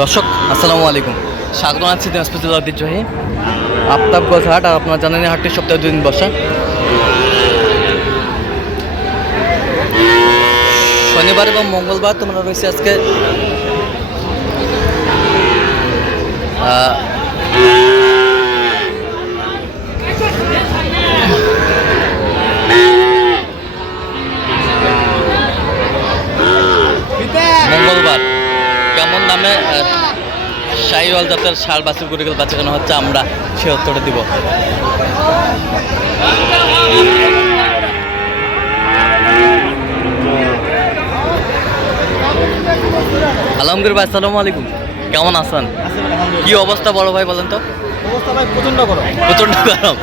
দর্শক, আসসালামু আলাইকুম। স্বাগত আছি দিনাজপুর জেলার ঐতিহ্যবাহী আফতাবগঞ্জ হাট। আর আপনারা জানেন হাটটি সপ্তাহে দুদিন বসে। শনিবার এবং মঙ্গলবার তোমরা রয়েছে আজকে শাহিওয়াল জাতের ষাড় বাছুর গরিগুলো বাচ্চা কেন হচ্ছে আমরা সে উত্তরটা দিব। আলমগীর ভাই আসসালামু আলাইকুম। কেমন আছেন? কি অবস্থা বড় ভাই বলেন তো? প্রচণ্ড গরম। প্রচণ্ড গরম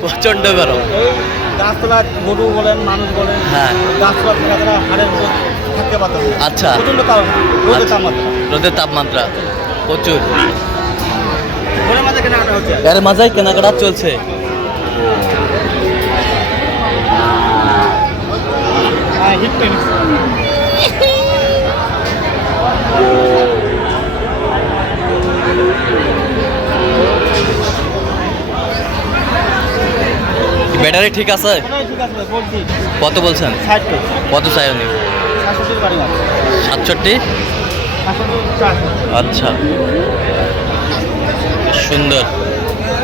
প্রচণ্ড গরম। গাছতলা গরু বলেন মানুষ বলেন হ্যাঁ। গাছতলা থাকা হাড়ের আচ্ছা। প্রচণ্ড আচ্ছা। রোদের তাপমাত্রা। প্রচুর। এর মাঝে কেনাকাটা চলছে। হ্যাঁ ব্যাটারি ঠিক আছে? কত বলছেন? কত চাই উনি? সাতষট্টি? আচ্ছা। সুন্দর।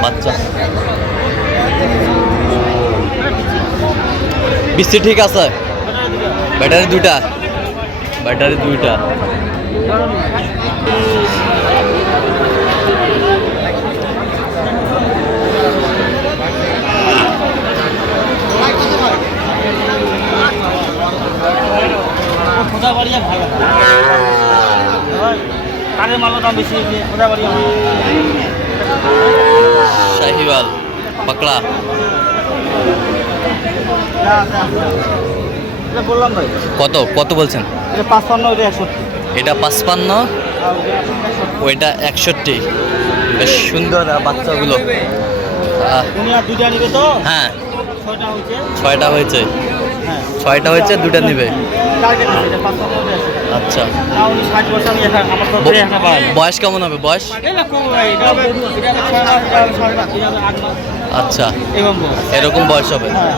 বাচ্চা। বৃষ্টি ঠিক আছে? ব্যাটারি দুইটা। ব্যাটারি দুইটা। দাম বেশি শাহিওয়াল পাকড়া। বললাম ভাই। কত কত বলছেন? এটা পাঁচপান্ন ওইটা একষট্টি। এটা পাঁচপান্ন ওইটা একষট্টি। বেশ সুন্দর বাচ্চাগুলো। হ্যাঁ। ছয়টা হয়েছে? ছয়টা হয়েছে। হ্যাঁ। ছয়টা হয়েছে দুটা নিবে। আচ্ছা। বয়স কেমন হবে? বয়স? আচ্ছা। এরকম বয়স হবে। এটা হবে ছয় মাস এটা হবে ছয় মাস এটা হবে আট মাস আচ্ছা এরকম বয়স। এরকম বয়স হবে হ্যাঁ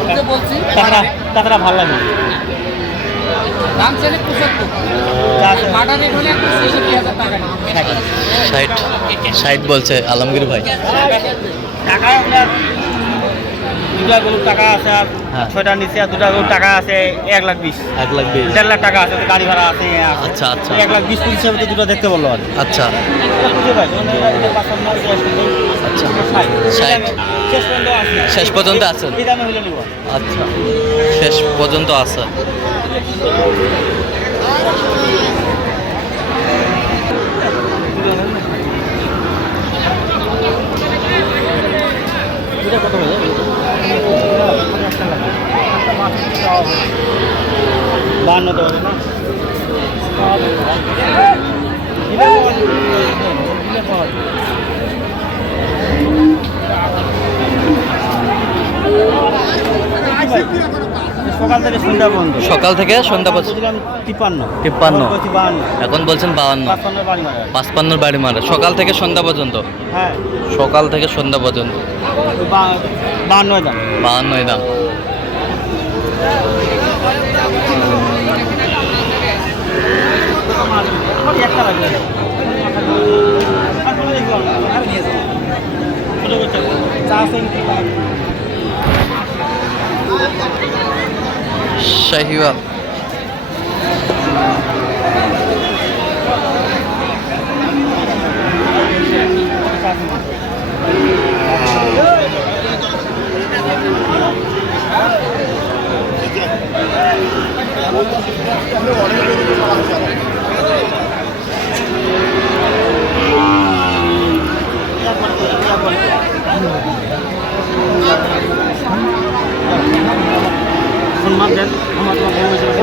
এটাও টাকাটা ভালো লাগে। দাম চাইলে পঁচাত্তর। মার্ডার রেট হলে একটা ছেষট্টি হাজার টাকা ষাট। ষাট। বলছে আলমগীর ভাই। টাকা আপনার দুটা গরুর টাকা আছে আর হ্যাঁ। ছয়টার নিচে আর দুটা গরুর টাকা আছে এক লাখ বিশ। এক লাখ বিশ। দেড় লাখ টাকা আছে গাড়ি ভাড়া আছে আচ্ছা আচ্ছা। এক লাখ বিশ পঁচিশ হিসাবে তো দুটো দেখতে বলল আর। আচ্ছা। আচ্ছা। ষাট। শেষ পর্যন্ত আছে আছেন? আচ্ছা শেষ পর্যন্ত আছে বান্ন তো না। পাওয়া সকাল থেকে সন্ধ্যা পর্যন্ত। তিপ্পান্ন। তিপ্পান্ন। এখন বলছেন মারা। পাঁচপান্নর বাড়ি মারা। সকাল থেকে সন্ধ্যা পর্যন্ত? হ্যাঁ। সকাল থেকে সন্ধ্যা পর্যন্ত? ওই বা- দাম বাউান্নই দাম একটা লাগবে আর কোনো দেখব না। আর নিয়ে যাব। ছোটো বাচ্চা। চা আছে নাকি? শাহিওয়াল সম্মান দেন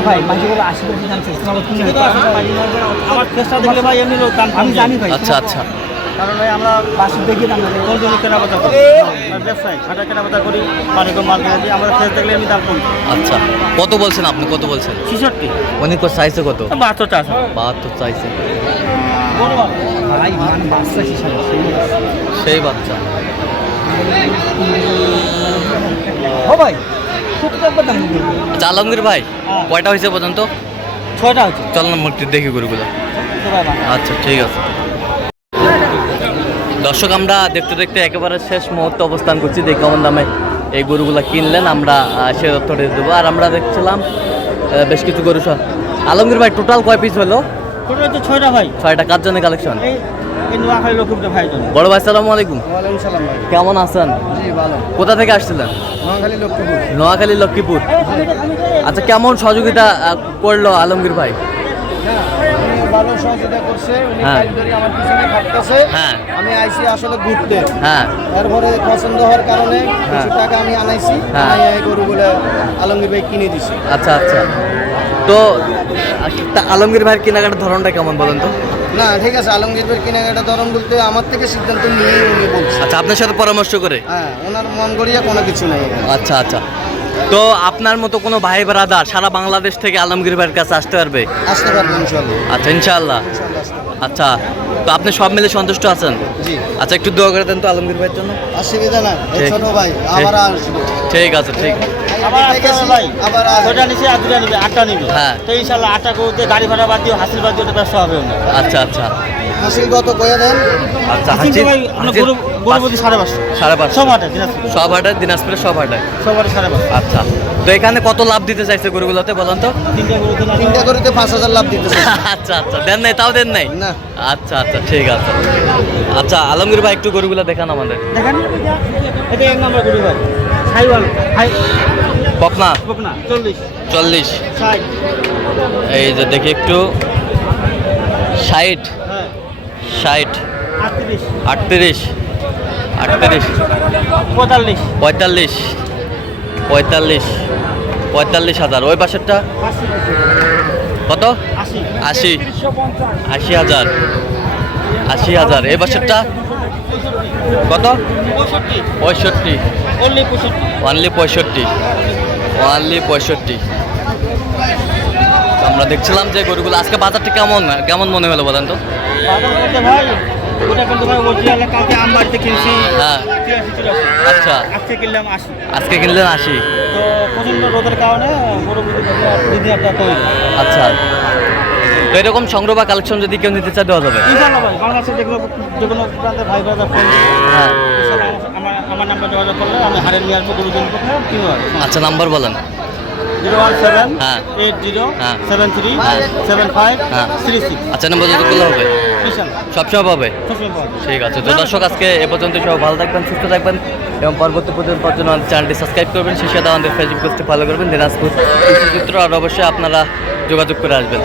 ভাই আশি দাম চাইছে ভাই, আমার চেষ্টা দেখলে ভাই এমনি দাম আমি জানি ভাই। আচ্ছা আচ্ছা। কারণ ভাই আমরা বাসি দেখি না কোন কেনা করি করি পানি মাল কিনে দিই আমরা ফেস দেখলে এমনি দাম কম। আচ্ছা কত বলছেন আপনি? কত বলছেন? ছিষট্টি। উনি কো চাইছে কত? বাহাত্তর চাষ বাহাত্তর চাইছে ভাই মানে বাচ্চা। সেই বাচ্চা। ও ভাই আচ্ছা আলমগীর ভাই। কয়টা হয়েছে পর্যন্ত? ছয়টা হচ্ছে চল না মূর্তি দেখি গরুগুলো। আচ্ছা ঠিক আছে। দর্শক আমরা দেখতে দেখতে একেবারে শেষ মুহূর্তে অবস্থান করছি। যে কেমন দামে এই গরুগুলো কিনলেন। আমরা সে তথ্যটা দেবো। আর আমরা দেখছিলাম বেশ কিছু গরু আলমগীর ভাই টোটাল কয় পিস হলো? টোটাল ছয়টা ভাই। ছয়টা কার জন্য কালেকশন ভাই বড় সালামু আলাইকুম। কেমন আছেন? কোথা থেকে আসছিলেন? নোয়াখালী লক্ষ্মীপুর। আচ্ছা কেমন সহযোগিতা করল আলমগীর ভাই? ভালো সহযোগিতা করছে উনি হ্যাঁ। ধরে আমার পিছনে খাটতেছে। হ্যাঁ। আমি আইসি আসলে ঘুরতে। হ্যাঁ। তারপরে পছন্দ হওয়ার কারণে কিছু টাকা আমি আনাইছি হ্যাঁ। আনাই আলমগীর ভাই কিনে দিছি। আচ্ছা আচ্ছা। তো আলমগীর ভাইয়ের কেনাকাটার ধরনটা কেমন বলেন তো? না ঠিক আছে আলমগীর ভাই কেনাকাটা ধরন বলতে আমার থেকে সিদ্ধান্ত নিয়ে উনি বলছে আচ্ছা আপনার সাথে পরামর্শ করে? হ্যাঁ ওনার মন গড়িয়া কোনো কিছু নেই আচ্ছা আচ্ছা। তো আপনার মতো কোনো ভাই ব্রাদার সারা বাংলাদেশ থেকে আলমগীর ভাইয়ের কাছে আসতে পারবে? আসতে পারবেন ইনশাল্লাহ আচ্ছা ইনশাআল্লাহ। ইনশাল্লাহ আচ্ছা তো আপনি সব মিলে সন্তুষ্ট আছেন? জি। আচ্ছা একটু দোয়া করে দেন তো আলমগীর ভাইয়ের জন্য। অসুবিধা ঠিক। ছোট ভাই আবার আসবে ঠিক আছে ঠিক। আবার আসতে হবে ভাই। আবার আসবে। ছয়টা নিচে আর দুটা নিবে আটটা নিবে। হ্যাঁ। তো ইনশাল্লাহ আটটা করতে গাড়ি ভাড়া বাদ দিয়ে হাসিল বাদ দিয়ে ওটা ব্যবসা হবে না আচ্ছা আচ্ছা। হাসিল কত কয়ে দেন? আচ্ছা হাসিল ভাই সাড়ে পাঁচশো। সাড়ে পাঁচশো। সব হাটে দিনাজপুর। সব হাটায় দিনাজপুরে সব হাটায় সব হাটে সাড়ে পাঁচশো। আচ্ছা। তো এখানে কত লাভ দিতে চাইছে গরুগুলোতে বলেন তো? তিনটা গরু দিলাম তিনটা গরুতে পাঁচ হাজার লাভ দিতেছে আচ্ছা আচ্ছা। দেন নাই তাও দেন নাই? না। আচ্ছা আচ্ছা ঠিক আছে। আচ্ছা আলমগীর ভাই একটু গরুগুলো দেখান আমাদের। দেখেন। এটা এক নম্বর গরু ভাই। হাই বকনা? বকনা চল্লিশ। চল্লিশ। এই যে দেখি একটু। ষাট। হ্যাঁ। ষাট। আটত্রিশ। আটত্রিশ। পঁয়তাল্লিশ। পঁয়তাল্লিশ। পঁয়তাল্লিশ। পঁয়তাল্লিশ হাজার। ওই পাশেরটা? কত? আশি। আশি। হাজার। আশি হাজার। এই পাশেরটা? কত? পঁয়ষট্টি। পঁয়ষট্টি। অনলি পঁয়ষট্টি। ওয়ানলি পঁয়ষট্টি। আমরা দেখছিলাম যে গরুগুলো আজকে বাজারটা কেমন কেমন মনে হলো বলেন তো? ভাই ওটা কিন্তু ভাই অরিজিনাল কালকে আম কিনছি হ্যাঁ। আচ্ছা। আজকে কিনলাম আশি আজকে কিনলেন আশি। তো প্রচণ্ড রোদের কারণে দিদি আচ্ছা। তো এরকম সংগ্রহ বা কালেকশন যদি কেউ নিতে চায় দেওয়া যাবে। ভাই বাংলাদেশে যেগুলো যে কোনো প্রান্তের ভাই ব্রাদার ফোন হ্যাঁ। আমার আমার নাম্বার যোগাযোগ করলে আমি নিয়ে আসব গরু জন্য কি হয় আচ্ছা নাম্বার বলেন জিরো ওয়ান সেভেন হ্যাঁ। এইট জিরো হ্যাঁ। সেভেন থ্রি হ্যাঁ। Seven five. থ্রি সিক্স আচ্ছা নাম্বার করলে হবে সবসময় পাবে। ঠিক আছে তো দর্শক আজকে এ পর্যন্ত সবাই ভালো থাকবেন সুস্থ থাকবেন এবং পরবর্তী পর্যন্ত জন্য আমাদের চ্যানেলটি সাবস্ক্রাইব করবেন সেই সাথে আমাদের ফেসবুক পেজটি ফলো করবেন দিনাজপুর আর অবশ্যই আপনারা যোগাযোগ করে আসবেন